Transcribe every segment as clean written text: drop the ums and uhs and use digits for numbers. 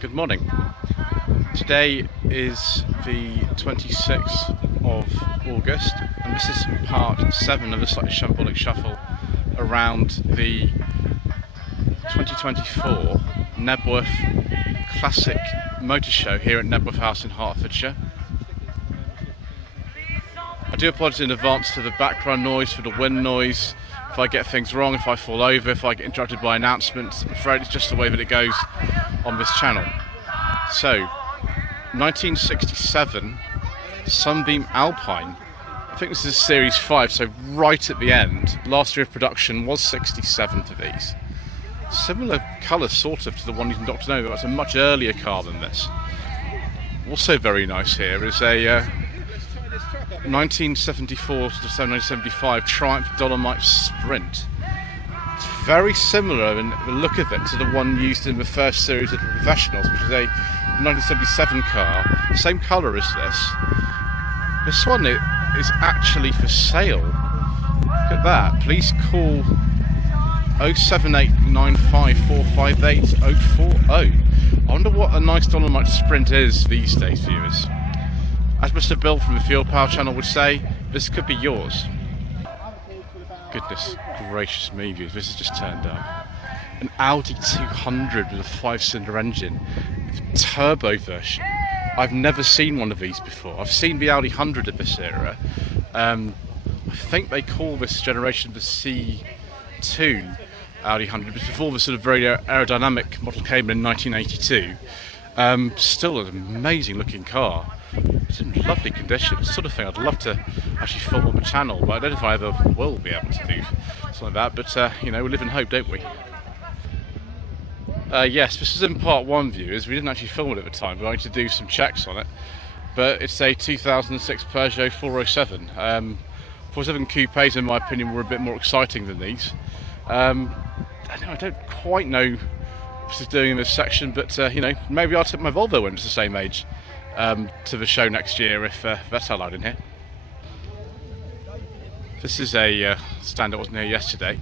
Good morning. Today is the 26th of August and this is part 7 of the slightly Shambolic shuffle around the 2024 Knebworth Classic Motor Show here at Knebworth House in Hertfordshire. I do apologise in advance for the background noise, for the wind noise, if I get things wrong, if I fall over, if I get interrupted by announcements. I'm afraid it's just the way that it goes on this channel. So, 1967 Sunbeam Alpine. I think this is series 5, so right at the end. Last year of production was 67 for these. Similar colour sort of to the one using Dr. No, but it's a much earlier car than this. Also very nice here is a 1974 to 1975 Triumph Dolomite Sprint. It's very similar in the look of it to the one used in the first series of the Professionals, which is a 1977 car, same colour as this. This one is actually for sale. Look at that. Please call 07895458040. I wonder what a nice Dolomite Sprint is these days, viewers. As Mr. Bill from the Fuel Power channel would say, this could be yours. Goodness gracious me, viewers, this has just turned up. An Audi 200 with a 5-cylinder engine, turbo version. I've never seen one of these before. I've seen the Audi 100 of this era. I think they call this generation the C2 Audi 100, but before the sort of very aerodynamic model came in 1982. Still an amazing looking car. It's in lovely condition. It's the sort of thing I'd love to actually film on the channel, but I don't know if I ever will be able to do something like that. But you know, we live in hope, don't we? Yes, this is in part 1, viewers. We didn't actually film it at the time. We wanted to do some checks on it. But it's a 2006 Peugeot 407. 407 coupes, in my opinion, were a bit more exciting than these. I don't quite know what this is doing in this section, but you know, maybe I'll take my Volvo when it's the same age to the show next year if that's allowed in here. This is a stand that wasn't here yesterday.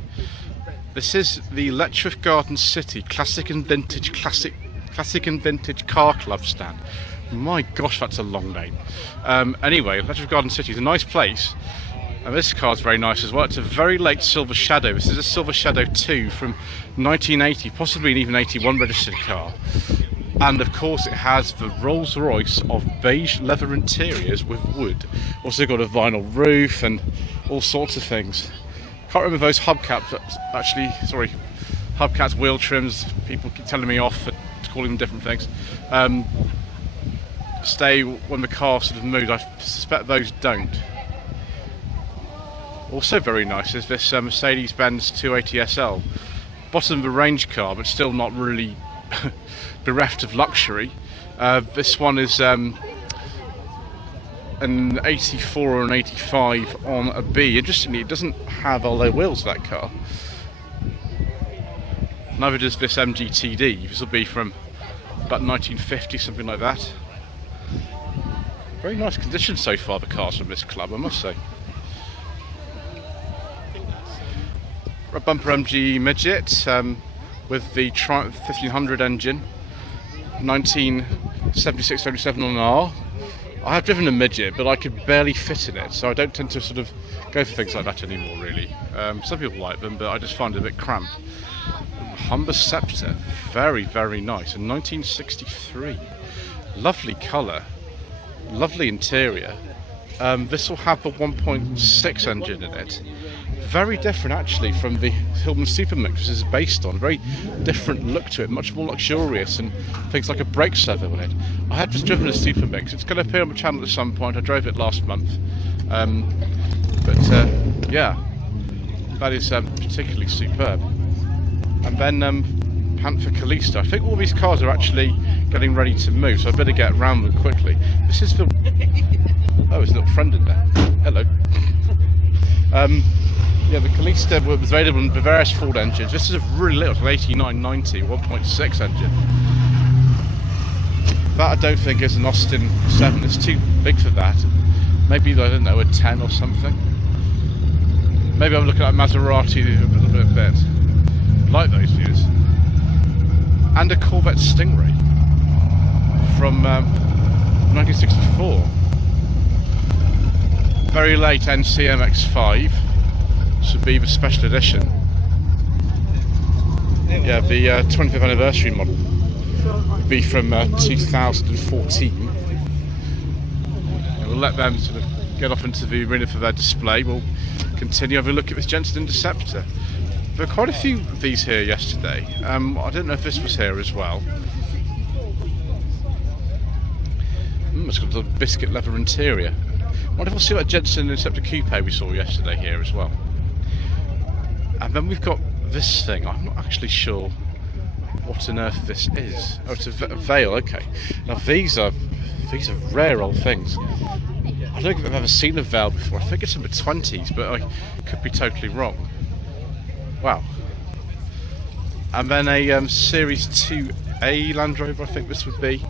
This is the Letchworth Garden City Classic and Vintage Car Club stand. My gosh, that's a long name. Anyway, Letchworth Garden City is a nice place. And this car's very nice as well. It's a very late Silver Shadow. This is a Silver Shadow 2 from 1980, possibly an even 81 registered car. And of course it has the Rolls Royce of beige leather interiors with wood. Also got a vinyl roof and all sorts of things. Can't remember those hubcaps, actually, sorry, hubcaps, wheel trims, people keep telling me off for calling them different things. Stay when the car sort of moves. I suspect those don't. Also very nice is this Mercedes-Benz 280 SL. Bottom of the range car, but still not really bereft of luxury. This one is an 84 or an 85 on a B. Interestingly, it doesn't have alloy wheels, that car. Neither does this MGTD. This will be from about 1950, something like that. Very nice condition so far, the cars from this club, I must say. A bumper MG midget with the Triumph 1500 engine, 1976-77 on an R. I have driven a midget, but I could barely fit in it, so I don't tend to sort of go for things like that anymore, really. Some people like them, but I just find it a bit cramped. Humber Scepter, very, very nice, in 1963. Lovely colour, lovely interior. This will have a 1.6 engine in it. Very different actually from the Hillman Supermix this is based on. Very different look to it, much more luxurious, and things like a brake servo in it. I had just driven a Supermix. It's going to appear on my channel at some point. I drove it last month. Yeah, that is particularly superb. And then Panther Callisto. I think all these cars are actually getting ready to move, so I better get around them quickly. This is the... Oh, there's a little friend in there. Hello. Yeah, the Callisto was available in the various Ford engines. This is a really little 8990 1.6 engine. That I don't think is an Austin 7. It's too big for that. Maybe, I don't know, a 10 or something. Maybe I'm looking at a Maserati a little bit. Like those views. And a Corvette Stingray. from 1964. Very late NCMX5. This would be the special edition. Yeah, the 25th anniversary model would be from 2014. And we'll let them sort of get off into the arena for their display. We'll continue having a look at this Jensen Interceptor. There were quite a few of these here yesterday. I don't know if this was here as well. It's got a little biscuit leather interior. I wonder if we'll see that Jensen Interceptor Coupe we saw yesterday here as well. And then we've got this thing. I'm not actually sure what on earth this is. Oh, it's a veil. Okay. Now these are rare old things. I don't think I've ever seen a veil before. I think it's in the 20s, but I could be totally wrong. Wow. And then a Series 2A Land Rover, I think this would be.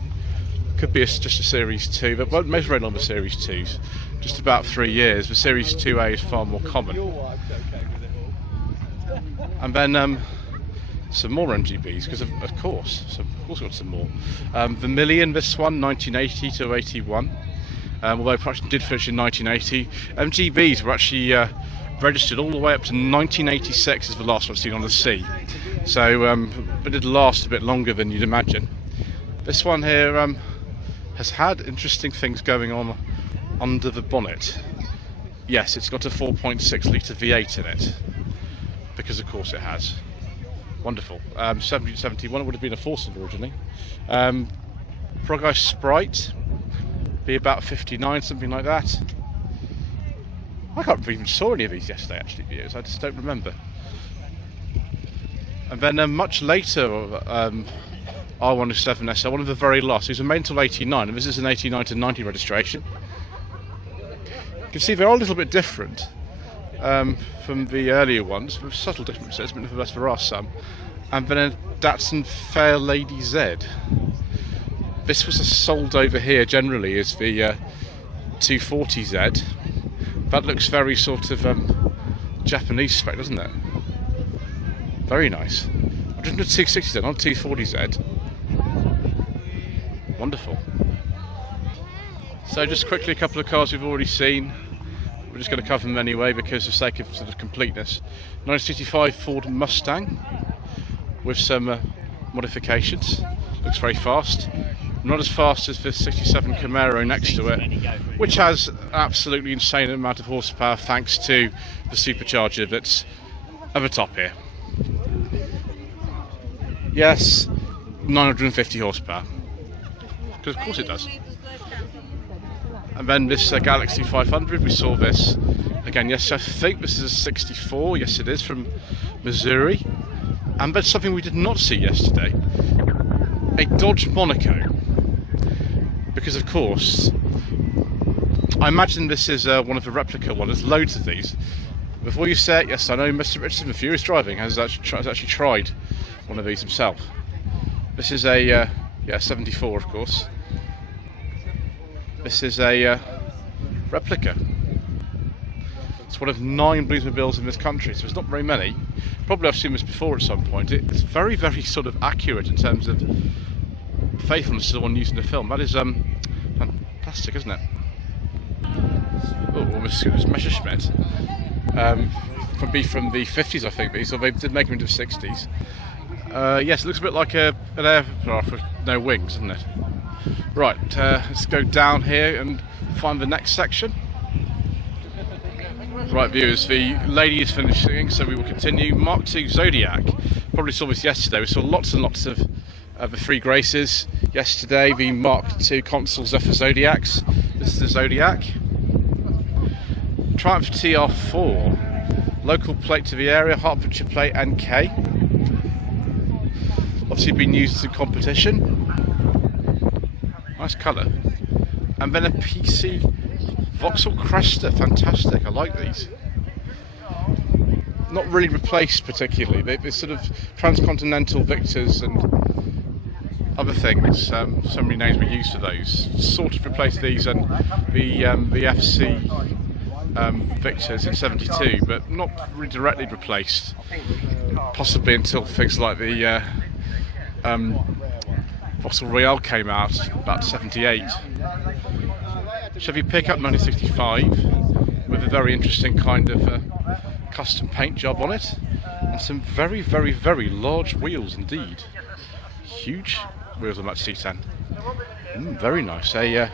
Could be just a Series 2, but most run on the Series 2s. Just about 3 years. The Series 2A is far more common. And then some more MGBs, because of course. So of course we've got some more. Vermilion, this one, 1980 to 81. Although it actually did finish in 1980. MGBs were actually registered all the way up to 1986 is the last one seen on the sea. So it did last a bit longer than you'd imagine. This one here has had interesting things going on under the bonnet. Yes, it's got a 4.6 litre V8 in it. Because of course it has. Wonderful. 71, it would have been a 4-cylinder originally. Frog Eye Sprite. Be about 59, something like that. I can't even saw any of these yesterday actually, viewers. I just don't remember. And then much later, R107 SL, one of the very last. These were made until 89, and this is an 89 to 90 registration. You can see they're all a little bit different from the earlier ones, with subtle differences, but nevertheless there are some. And then a Datsun Fair Lady Z. This was sold over here generally as the 240Z. That looks very sort of Japanese spec, doesn't it? Very nice. I'm just on a 260Z, not a 240Z. Wonderful. So just quickly a couple of cars we've already seen. We're just going to cover them anyway because of the sake of sort of completeness. 1965 Ford Mustang with some modifications. Looks very fast. Not as fast as the 67 Camaro next to it, which has an absolutely insane amount of horsepower thanks to the supercharger that's at the top here. Yes, 950 horsepower. Because of course it does. And then this Galaxy 500, we saw this again. Yes, I think this is a 64. Yes, it is, from Missouri. And that's something we did not see yesterday. A Dodge Monaco. Because of course, I imagine this is one of the replica ones. There's loads of these. Before you say it, yes, I know Mr. Richardson, the Furious Driving, has actually tried one of these himself. This is a 74, of course. This is a replica. It's one of 9 Bluesmobiles in this country, so there's not very many. Probably I've seen this before at some point. It's very, very sort of accurate in terms of faithfulness to the one used in the film. That is fantastic, isn't it? Oh, almost as Messerschmitt. From the 50s, I think, so they did make them into the 60s. Yes, it looks a bit like an aircraft with no wings, doesn't it? Right, let's go down here and find the next section. Right, viewers, the lady is finishing, so we will continue. Mark II Zodiac. Probably saw this yesterday. We saw lots and lots of the 3 Graces yesterday. The Mark II Consul Zephyr Zodiacs. This is the Zodiac. Triumph TR4. Local plate to the area, Hertfordshire plate NK. Obviously been used in competition. Nice colour. And then a PC Vauxhall Cresta, fantastic, I like these. Not really replaced particularly, they're sort of transcontinental Victors and other things, so many names we use for those. Sort of replaced these and the FC Victors in 72, but not really directly replaced. Possibly until things like the Vauxhall Royale came out about 78. Chevy pickup 1965 with a very interesting kind of custom paint job on it, and some very, very, very large wheels indeed. Huge wheels on that C10. Very nice. A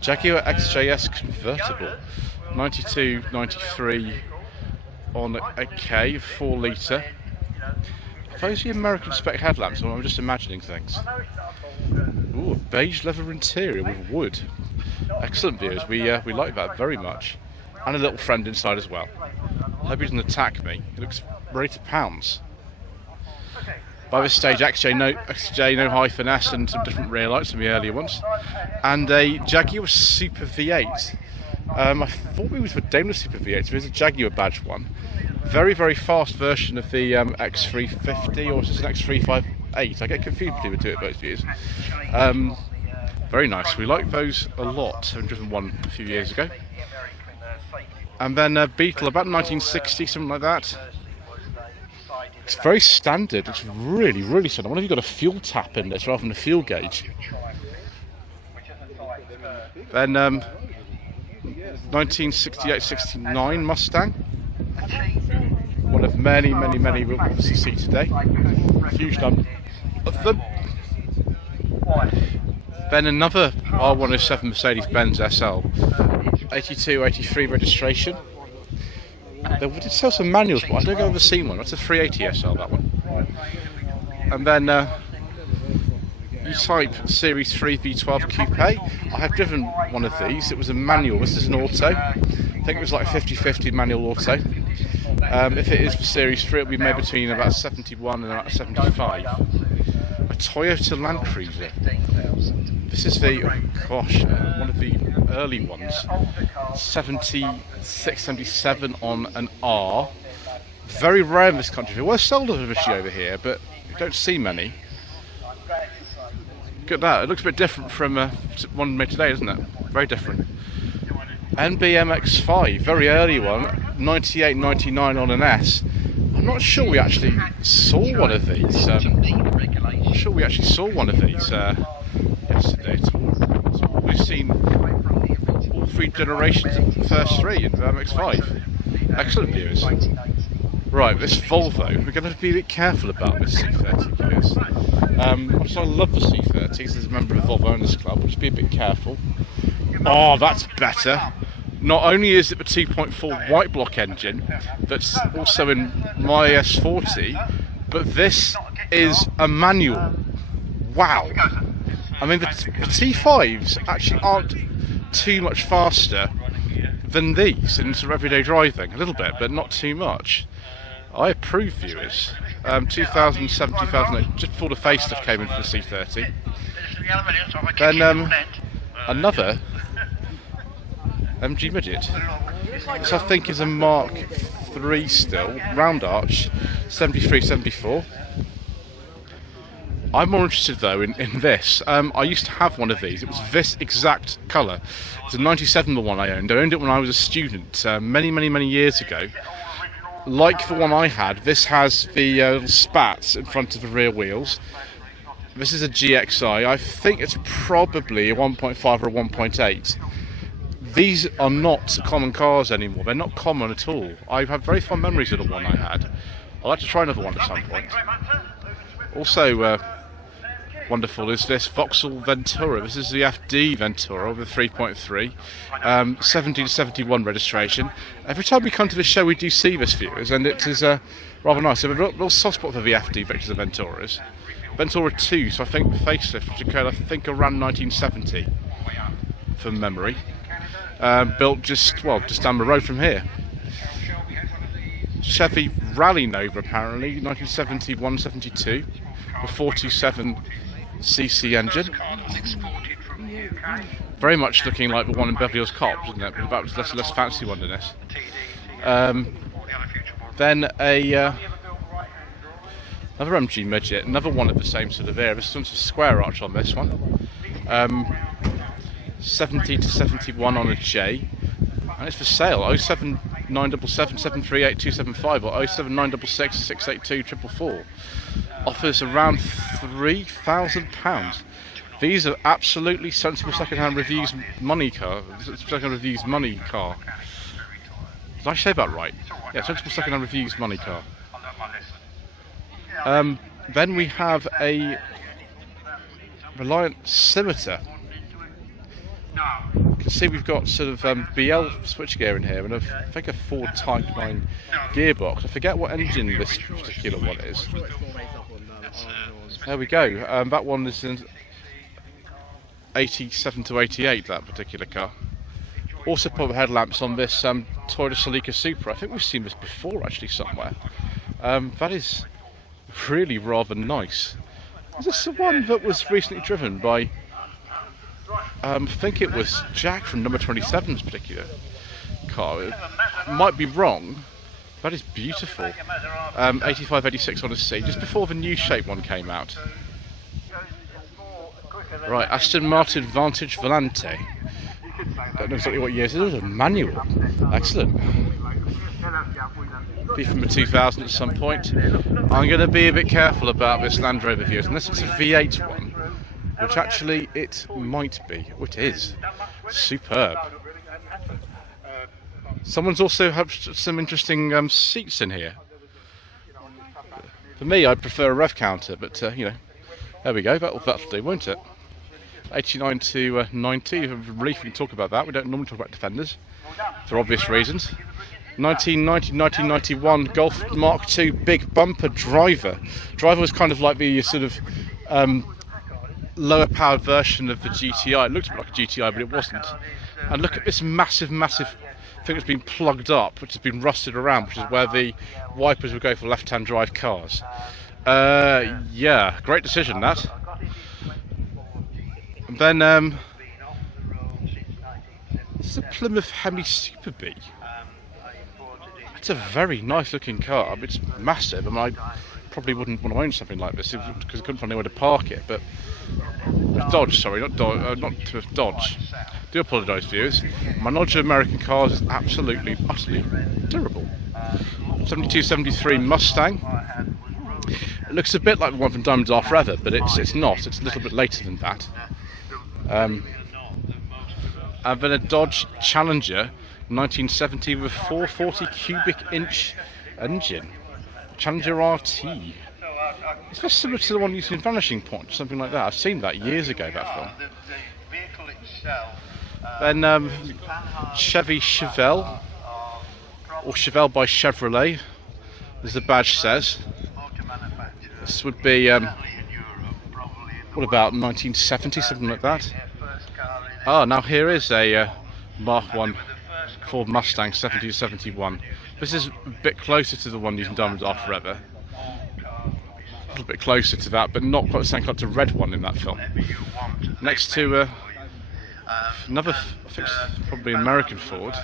Jaguar XJS convertible, 92, 93 on a K, 4 litre. Are those the American spec headlamps, or I'm just imagining things? Ooh, a beige leather interior with wood. Excellent views. We like that very much. And a little friend inside as well. I hope he doesn't attack me. He looks ready to pounce. By this stage, XJ no hyphen S and some different rear lights from the earlier ones. And a Jaguar Super V8. I thought we was for Daimler Super V8, so there's a Jaguar badge one. Very, very fast version of the X350, or is this an X358? I get confused between the two of those views. Very nice. We like those a lot. I've driven one a few years ago. And then Beetle, about 1960, something like that. It's very standard. It's really, really standard. I wonder if you've got a fuel tap in this rather than a fuel gauge. Then 1968-69 Mustang. One of many, many, many we'll obviously see today. Huge number of them. Then another R107 Mercedes-Benz SL, 82-83 registration. They did sell some manuals, but I don't think I've ever seen one. That's a 380 SL, that one. And then E-Type Series 3 V12 Coupe. I have driven one of these. It was a manual. This is an auto. I think it was like 50-50 manual auto. If it is for Series 3, it'll be made between about 71 and about 75. A Toyota Land Cruiser. This is the, one of the early ones. 76, 77 on an R. Very rare in this country. There were sold officially over here, but you don't see many. Look at that. It looks a bit different from one made today, doesn't it? Very different. NBMX5, very early one. 98, 99 on an S. I'm not sure we actually saw one of these. I'm sure we actually saw one of these yesterday. We've seen all 3 generations of the first 3 in the MX5. Excellent views. Right, this Volvo, we're going to be a bit careful about this C30 because I love the C30s as a member of the Volvo Owners Club. We'll just be a bit careful. Oh, that's better. Not only is it the 2.4 white block engine that's also in my S40, but this is a manual. Wow. I mean, the T5s actually aren't too much faster than these in sort of everyday driving. A little bit, but not too much. I approve, viewers. 2007, 2008, just before the facelift came in for the C30. Then another MG Midget. This I think is a Mark III still, round arch, 73, 74. I'm more interested though in this. I used to have one of these. It was this exact colour. It's a 97 the one I owned. I owned it when I was a student many, many, many years ago. Like the one I had, this has the little spats in front of the rear wheels. This is a GXI. I think it's probably a 1.5 or a 1.8. These are not common cars anymore. They're not common at all. I have very fond memories of the one I had. I'd like to try another one at some point. Also wonderful is this Vauxhall Ventura. This is the FD Ventura with 3.3, 70 to 71 registration. Every time we come to the show we do see this, viewers, and it is rather nice. I have a real soft spot for the FD Victors and Venturas. Ventura 2, so I think the facelift, which occurred I think around 1970 from memory. Built just down the road from here. Chevy Rally Nova apparently, 1971-72, with 427cc engine. Very much looking like the one in Beverly Hills Cop, isn't it? But that was less fancy one than this. Then another MG Midget, another one of the same sort of era. This one's a square arch on this one. 70 to 71 on a J, and it's for sale. 07 07977 738 275 or 07966 682 444. Offers around £3,000. These are absolutely sensible second-hand reviews money car. Second-hand reviews money car. Did I say that right? Yeah, sensible second-hand reviews money car. Then we have a Reliant Scimitar. You can see we've got sort of BL switchgear in here and I think a Ford Type 9 gearbox. I forget what engine this particular one is. There we go. That one is in 87 to 88, that particular car. Also put headlamps on this Toyota Celica Supra. I think we've seen this before actually somewhere. That is really rather nice. Is this the one that was recently driven by, I think it was Jack from number 27's particular car. It might be wrong. That is beautiful. 85, 86 on a C, just before the new shape one came out. Right, Aston Martin Vantage Volante. Don't know exactly what year it is. It was a manual. Excellent. Be from the 2000 at some point. I'm going to be a bit careful about this Land Rover views, unless it's a V8 one, which actually it might be. Oh, it is. Superb. Someone's also had some interesting seats in here. For me, I'd prefer a rev counter, but you know, there we go. That'll do, won't it? 89 to 90. Relief we can talk about that. We don't normally talk about Defenders for obvious reasons. 1990, 1991 Golf Mark II big bumper driver. Driver was kind of like the sort of lower powered version of the GTI. It looked a bit like a GTI, but it wasn't. And look at this massive thing that's been plugged up, which has been rusted around, which is where the wipers would go for left-hand drive cars. Yeah, great decision that. And then this is a Plymouth Hemi Super B. It's a very nice looking car. It's massive. I mean, I probably wouldn't want to own something like this because I couldn't find anywhere to park it. But Dodge, sorry, not Dodge. Do apologise, viewers. My knowledge of American cars is absolutely, utterly terrible. 72, 73 Mustang. It looks a bit like the one from Diamonds Are Forever, but it's not. It's a little bit later than that. And then a Dodge Challenger 1970 with 440 cubic inch engine. Challenger RT. Is this similar to the one used in Vanishing Point? Something like that. I've seen that years ago, that film. Then Chevy Chevelle, or Chevelle by Chevrolet, as the badge says. This would be, what about 1970, something like that? Ah, now here is a Mark 1 Ford Mustang 70-71. This is a bit closer to the one using Diamonds Are Forever. A little bit closer to that, but not quite the same colour to red one in that film. Next to another, I think it's probably an American Ford.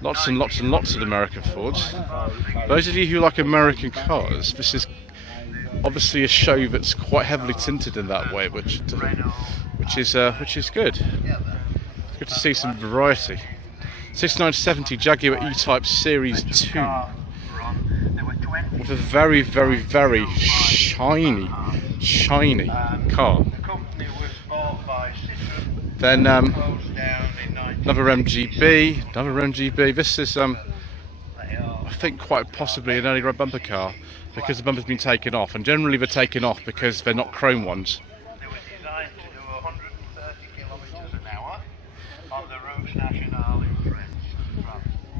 Lots and lots and lots of American Fords. Those of you who like American cars, this is obviously a show that's quite heavily tinted in that way, which is good. It's good to see some variety. 6970 Jaguar E-Type Series 2 with a very, very, very shiny car. Then another MGB. This is I think quite possibly an early red bumper car because the bumper's been taken off, and generally they're taken off because they're not chrome ones.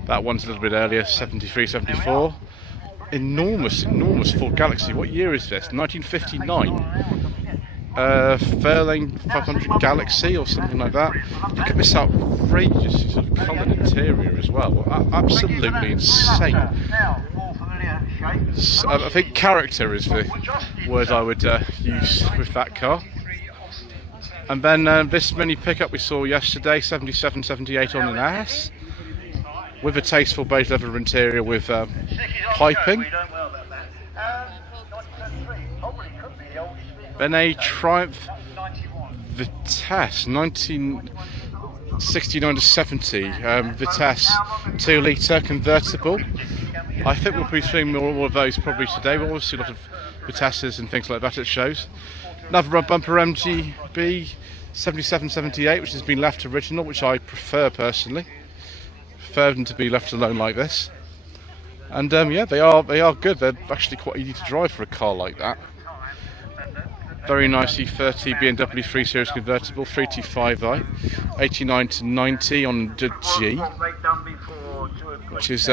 That one's a little bit earlier, 73, 74. Enormous Ford Galaxy. What year is this? 1959. Fairlane 500 Galaxy or something like that. Look at this outrageous sort of coloured interior as well. Absolutely insane. I think character is the word I would use with that car. And then this mini pickup we saw yesterday, 77, 78 on an S, with a tasteful beige leather interior with piping. Then a Triumph Vitesse 69 to 70 Vitesse 2 litre convertible. I think we'll be seeing more of those probably today. We'll see a lot of Vitesses and things like that at shows. Another front bumper MGB 7778, which has been left original, which I prefer personally. Prefer them to be left alone like this. And yeah, they are good. They're actually quite easy to drive for a car like that. Very nice E30 BMW 3 Series convertible, 325i, 89 to 90 on the G, which is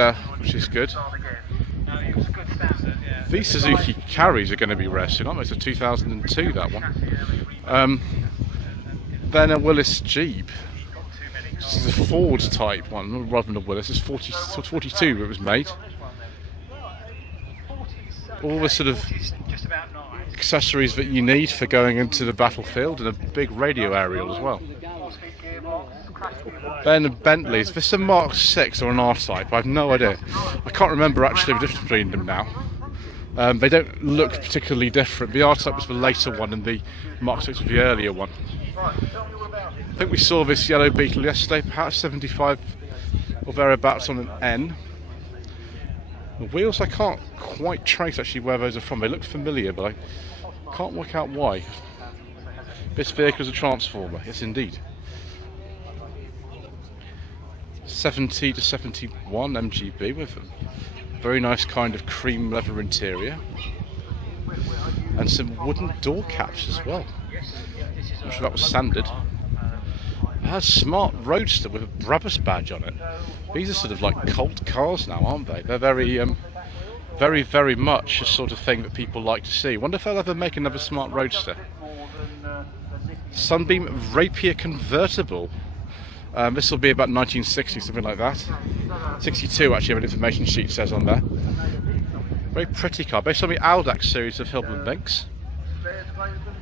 good. These Suzuki Carries are going to be rare soon, aren't they? It's a 2002, that one. Then a Willis Jeep. This is a Ford type one, rather than a Willis. It's 42 it was made. All the sort of accessories that you need for going into the battlefield, and a big radio aerial as well. Then Bentleys. This is a Mark 6 or an R-Type, I have no idea. I can't remember actually the difference between them now. They don't look particularly different. The R-Type was the later one and the Mark 6 was the earlier one. I think we saw this yellow Beetle yesterday, perhaps 75 or thereabouts on an N. The wheels, I can't quite trace actually where those are from. They look familiar, but I can't work out why. This vehicle is a transformer, yes indeed. 70 to 71 MGB with a very nice kind of cream leather interior. And some wooden door caps as well. I'm sure that was standard. It has Smart Roadster with a Brabus badge on it. These are sort of like cult cars now, aren't they? They're very, very much the sort of thing that people like to see. Wonder if they'll ever make another Smart Roadster. Sunbeam Rapier convertible. This will be about 1960, something like that. 62 actually, an information sheet says on there. Very pretty car, based on the Audax series of Hillman Binks.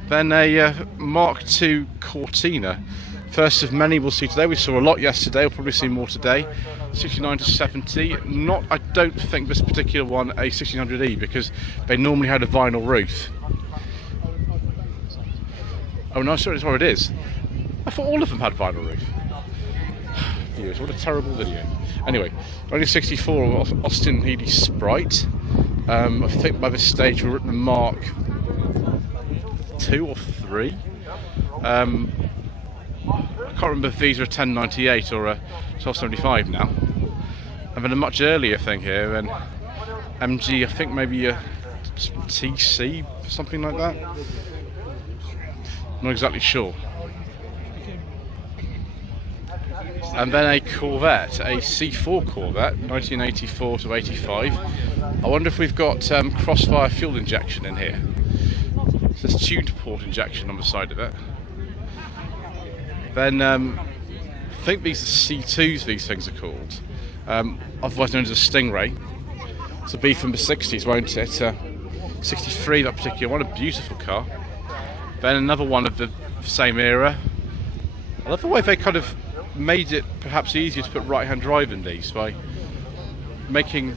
Then a Mark II Cortina. First of many we'll see today. We saw a lot yesterday, we'll probably see more today. 69 to 70. Not, I don't think this particular one a 1600E, because they normally had a vinyl roof. Oh no, sorry, that's what it is. I thought all of them had vinyl roof. Viewers, what a terrible video. Anyway, 1964 Austin Healey Sprite. I think by this stage we're at the Mark 2 or 3. I can't remember if these are a 1098 or a 1275 now. And then a much earlier thing here, and MG, I think maybe a TC, something like that. Not exactly sure. And then a Corvette, a C4 Corvette, 1984 to 85. I wonder if we've got crossfire fuel injection in here. It says tuned port injection on the side of it. Then I think these are C2s, these things are called, otherwise known as a Stingray. It's a B from the 60s, won't it? 63, that particular one, a beautiful car. Then another one of the same era. I love the way they kind of made it perhaps easier to put right-hand drive in these by making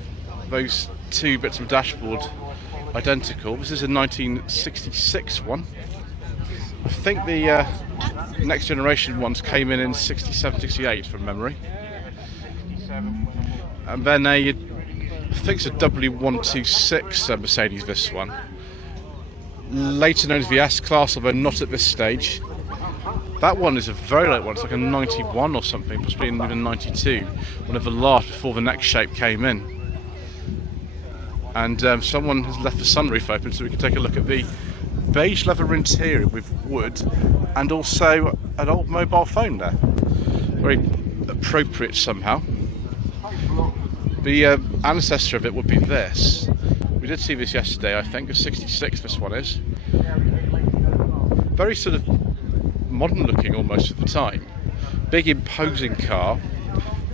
those two bits of dashboard identical. This is a 1966 one. I think the next generation ones came in 67, 68 from memory. And then I think it's a W126 Mercedes, this one. Later known as the S-Class, although not at this stage. That one is a very late one, it's like a 91 or something, possibly even 92. One of the last before the next shape came in. And someone has left the sunroof open so we can take a look at the beige leather interior with wood, and also an old mobile phone there. Very appropriate somehow. The ancestor of it would be this. We did see this yesterday, I think, a 66 this one is. Very sort of modern looking almost at the time. Big imposing car.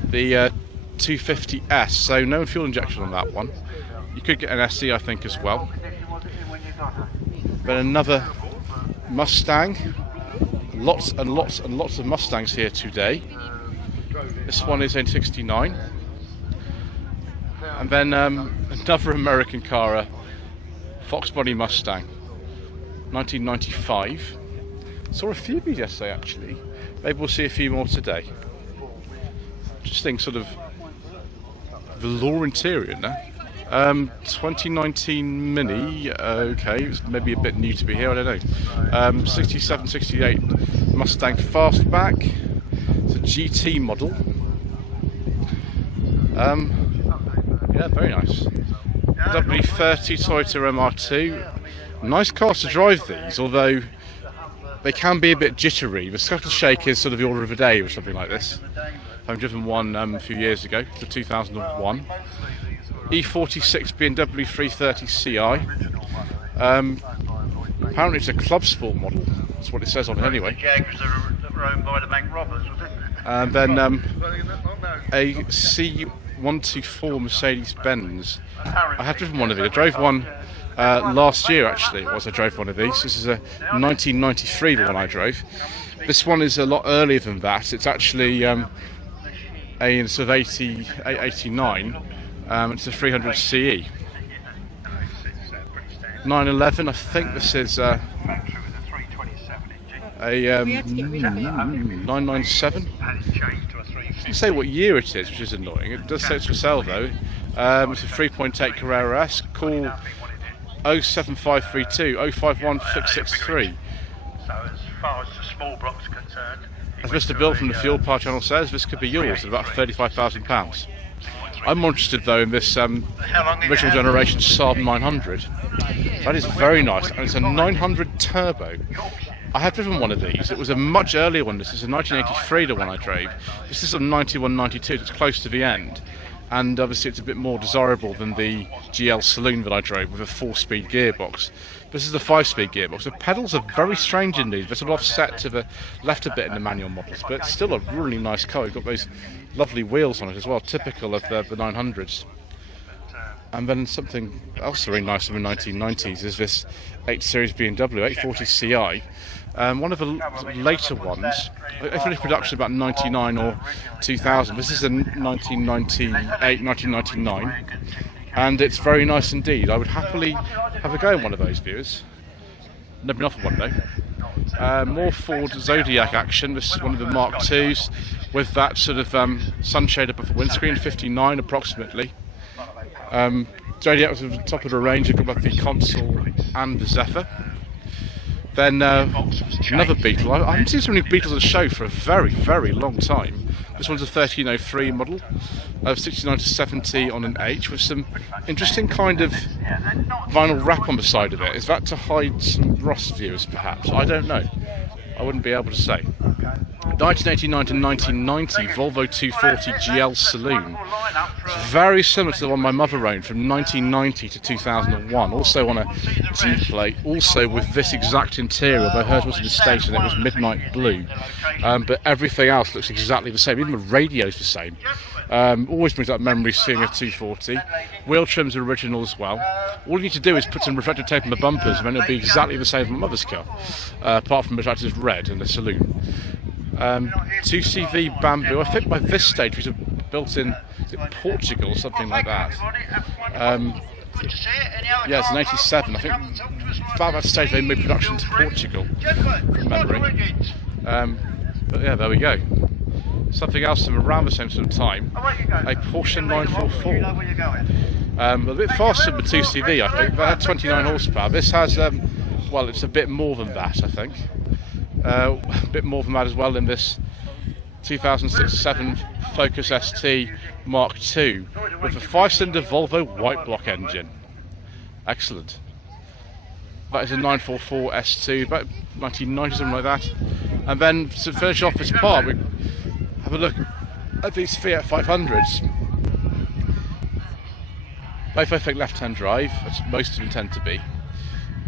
The 250S, so no fuel injection on that one. You could get an SE, I think, as well. Then another Mustang. Lots and lots and lots of Mustangs here today. This one is in 69. And then another American car, a Fox Body Mustang, 1995. Saw a few of these yesterday actually. Maybe we'll see a few more today. Interesting sort of velour interior now. 2019 Mini, okay, it's maybe a bit new to be here, I don't know. 67, 68 Mustang Fastback. It's a GT model. Yeah, very nice. W30 Toyota MR2. Nice cars to drive these, although they can be a bit jittery. The scuttle shake is sort of the order of the day or something like this. I've driven one a few years ago, the 2001. E46 BMW 330 Ci. Apparently it's a club sport model. That's what it says on it anyway. And then a C124 Mercedes-Benz. I have driven one of these. I drove one last year actually. I drove one of these. This is a 1993, the one I drove. This one is a lot earlier than that. It's actually a sort of 89. It's a 300 CE. 911, I think this is a 997. It doesn't say what year it is, which is annoying. It does say it's for sale though. It's a 3.8 Carrera S. Call 07532 051 663. So as far as the small block's concerned, as Mr. Bill from the Fuel Power channel says, this could be yours at about £35,000. I'm more interested though in this original generation Saab 900. That is very nice, and it's a 900 turbo. I have driven one of these. It was a much earlier one. This is a 1983, the one I drove. This is a 91, 92. It's close to the end, and obviously it's a bit more desirable than the GL Saloon that I drove with a 4-speed gearbox. This is the 5-speed gearbox. The pedals are very strange in these. They're sort of offset to the left a bit in the manual models, but it's still a really nice car. You've got those lovely wheels on it as well, typical of the 900s. And then something else very nice from the 1990s is this 8 Series BMW 840 Ci. One of the later ones. It finished production about 99 or 2000. This is a 1998, 1999. And it's very nice indeed. I would happily have a go in one of those, viewers. Never been offered one though. More Ford Zodiac action. This is one of the Mark IIs with that sort of sunshade above the windscreen, 59 approximately. Zodiac was at the top of the range. You've got both the Consul and the Zephyr. Then another Beetle. I haven't seen so many Beetles at the show for a very, very long time. This one's a 1303 model, 69 to 70 on an H, with some interesting kind of vinyl wrap on the side of it. Is that to hide some rust, viewers, perhaps? I don't know. I wouldn't be able to say. 1989 to 1990 Volvo 240 GL Saloon. It's very similar to the one my mother owned from 1990 to 2001. Also on a G-plate, also with this exact interior, although hers was in the States and it was midnight blue. But everything else looks exactly the same, even the radio's the same. Always brings up memories seeing a 240. Wheel trims are original as well. All you need to do is put some reflective tape on the bumpers and then it'll be exactly the same as my mother's car, apart from the fact it's red in the saloon. 2CV Bamboo, I think by this stage it was built in Portugal or something like that. Yeah, it's an 87. I think about that stage they moved production to Portugal, from memory. But yeah, there we go. Something else from around the same sort of time, a Porsche 944. A bit faster than the 2CV, I think. That had 29 horsepower. This has, well, it's a bit more than that, I think. A bit more than that as well in this 2006-7 Focus ST Mark II with a 5-cylinder Volvo white block engine. Excellent. That is a 944 S2, about 1990, something like that. And then to finish off this part, we have a look at these Fiat 500s. Both I think left-hand drive, as most of them tend to be,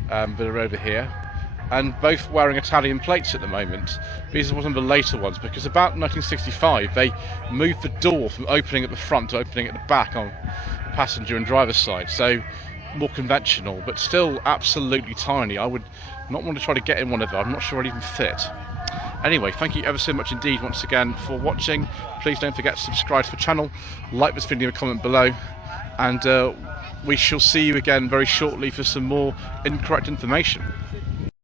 that are over here. And both wearing Italian plates at the moment. These are one of the later ones because about 1965 they moved the door from opening at the front to opening at the back on passenger and driver's side. So more conventional, but still absolutely tiny. I would not want to try to get in one of them. I'm not sure I'd even fit. Anyway, thank you ever so much indeed once again for watching. Please don't forget to subscribe to the channel, like this video, comment below, and we shall see you again very shortly for some more incorrect information.